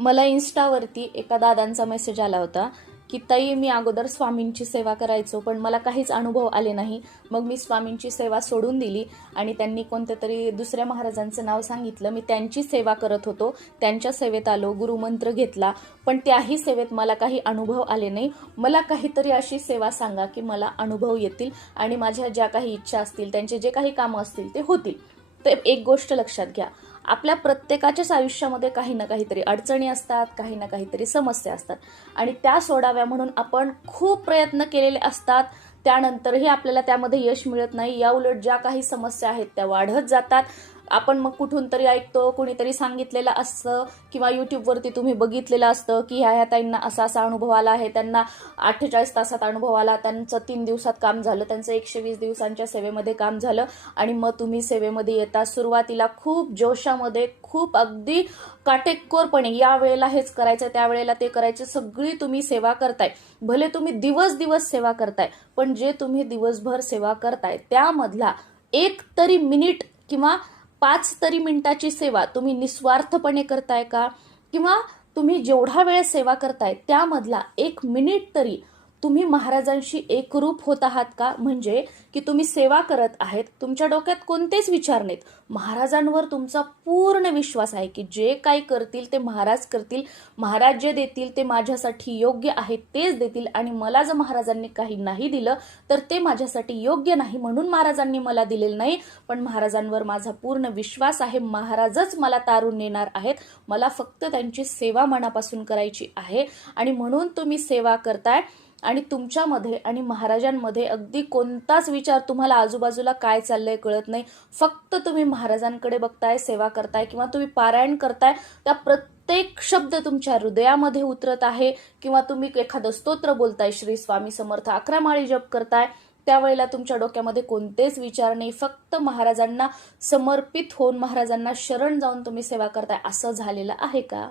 मला इन्स्टावरती एका दादांचा मेसेज आला होता की ताई मी अगोदर स्वामींची सेवा करायचो पण मला काहीच अनुभव आले नाही. मग मी स्वामींची सेवा सोडून दिली आणि त्यांनी कोणत्या तरी दुसऱ्या महाराजांचं नाव सांगितलं. मी त्यांची सेवा करत होतो. त्यांच्या सेवेत आलो गुरुमंत्र घेतला पण त्याही सेवेत मला काही अनुभव आले नाही. मला काहीतरी अशी सेवा सांगा की मला अनुभव येतील आणि माझ्या ज्या काही इच्छा असतील त्यांचे जे काही कामं असतील ते होतील. तर एक गोष्ट लक्षात घ्या. आपल्या प्रत्येकाच्याच आयुष्यामध्ये काही ना काहीतरी अडचणी असतात काही ना काहीतरी समस्या असतात. आणि त्या सोडाव्या म्हणून आपण खूप प्रयत्न केलेले असतात. त्यानंतरही आपल्याला त्यामध्ये यश मिळत नाही. या उलट ज्या काही समस्या आहेत त्या वाढत जातात. आपण मग कुठून तरी ऐकतो कुणीतरी सांगितलेलं असतं किंवा यूट्यूबवरती तुम्ही बघितलेलं असतं की ह्या ह्या ताईंना असा असा अनुभव आला आहे त्यांना अठ्ठेचाळीस तासात अनुभव आला त्यांचं तीन दिवसात काम झालं त्यांचं एकशे वीस दिवसांच्या सेवेमध्ये काम झालं आणि मग तुम्ही सेवेमध्ये येता. सुरुवातीला खूप जोशामध्ये खूप अगदी काटेकोरपणे या वेळेला हेच करायचं त्यावेळेला ते करायचे सगळी तुम्ही सेवा करताय. भले तुम्ही दिवस दिवस सेवा करताय पण जे तुम्ही दिवसभर सेवा करताय त्यामधला एक तरी मिनिट किंवा पाच तरी मिनिटाची सेवा तुम्ही निस्वार्थपणे करताय का? किंवा तुम्ही जेवढा वेळ सेवा करताय त्यामधला एक मिनिट तरी तुम्ही महाराजांशी एकरूप होत आहात का? म्हणजे की तुम्ही सेवा करत आहेत तुमच्या डोक्यात कोणतेच विचार नाहीत. महाराजांवर तुमचा पूर्ण विश्वास आहे की जे काही करतील ते महाराज करतील महाराज जे देतील ते माझ्यासाठी योग्य आहे तेच देतील आणि मला जर महाराजांनी काही नाही दिलं तर ते माझ्यासाठी योग्य नाही म्हणून महाराजांनी मला दिलेलं नाही. पण महाराजांवर माझा पूर्ण विश्वास आहे महाराजच मला तारून नेणार आहेत. मला फक्त त्यांची सेवा मनापासून करायची आहे आणि म्हणून तुम्ही सेवा करताय. आणि तुमच्यामध्ये आणि महाराजांमध्ये अगदी कोणताच विचार तुम्हाला आजूबाजूला काय चाललंय कळत नाही. फक्त तुम्ही महाराजांकडे बघताय सेवा करताय किंवा तुम्ही पारायण करताय त्या प्रत्येक शब्द तुमच्या हृदयामध्ये उतरत आहे किंवा तुम्ही एखादं स्तोत्र बोलताय श्री स्वामी समर्थ अकरा माळी जप करताय त्यावेळेला तुमच्या डोक्यामध्ये कोणतेच विचार नाही. फक्त महाराजांना समर्पित होऊन महाराजांना शरण जाऊन तुम्ही सेवा करताय असं झालेलं आहे का?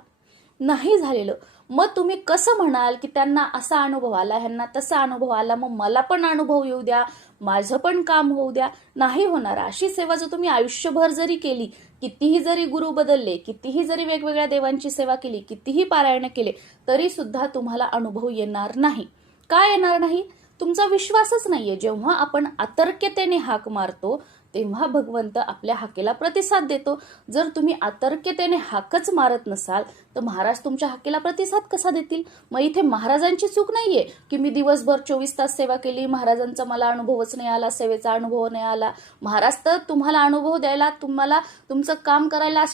नाही झालेलं. मग तुम्ही कसं म्हणाल की त्यांना असा अनुभव आला ह्यांना तसा अनुभव आला मग मला पण अनुभव येऊ द्या माझं पण काम होऊ द्या. नाही होणार. अशी सेवा जर तुम्ही आयुष्यभर जरी केली कितीही जरी गुरु बदलले कितीही जरी वेगवेगळ्या देवांची सेवा केली कितीही पारायण केले तरी सुद्धा तुम्हाला अनुभव येणार नाही. का येणार नाही? तुमचा विश्वासच नाहीये. जेव्हा आपण आतर्क्यतेने हाक मारतो तेव्हा भगवंत आपल्या हाकेला प्रतिसाद देतो. जर तुम्ही आतर्क्यतेने हाकच मारत नसाल तर महाराज तुमच्या हाकेला प्रतिसाद कसा देतील? मग इथे महाराजांची चूक नाहीये की मी दिवसभर चोवीस तास सेवा केली महाराजांचा मला अनुभवच नाही आला सेवेचा अनुभव नाही आला. महाराज तर तुम्हाला अनुभव द्यायला तुम्हाला तुमचं काम करायला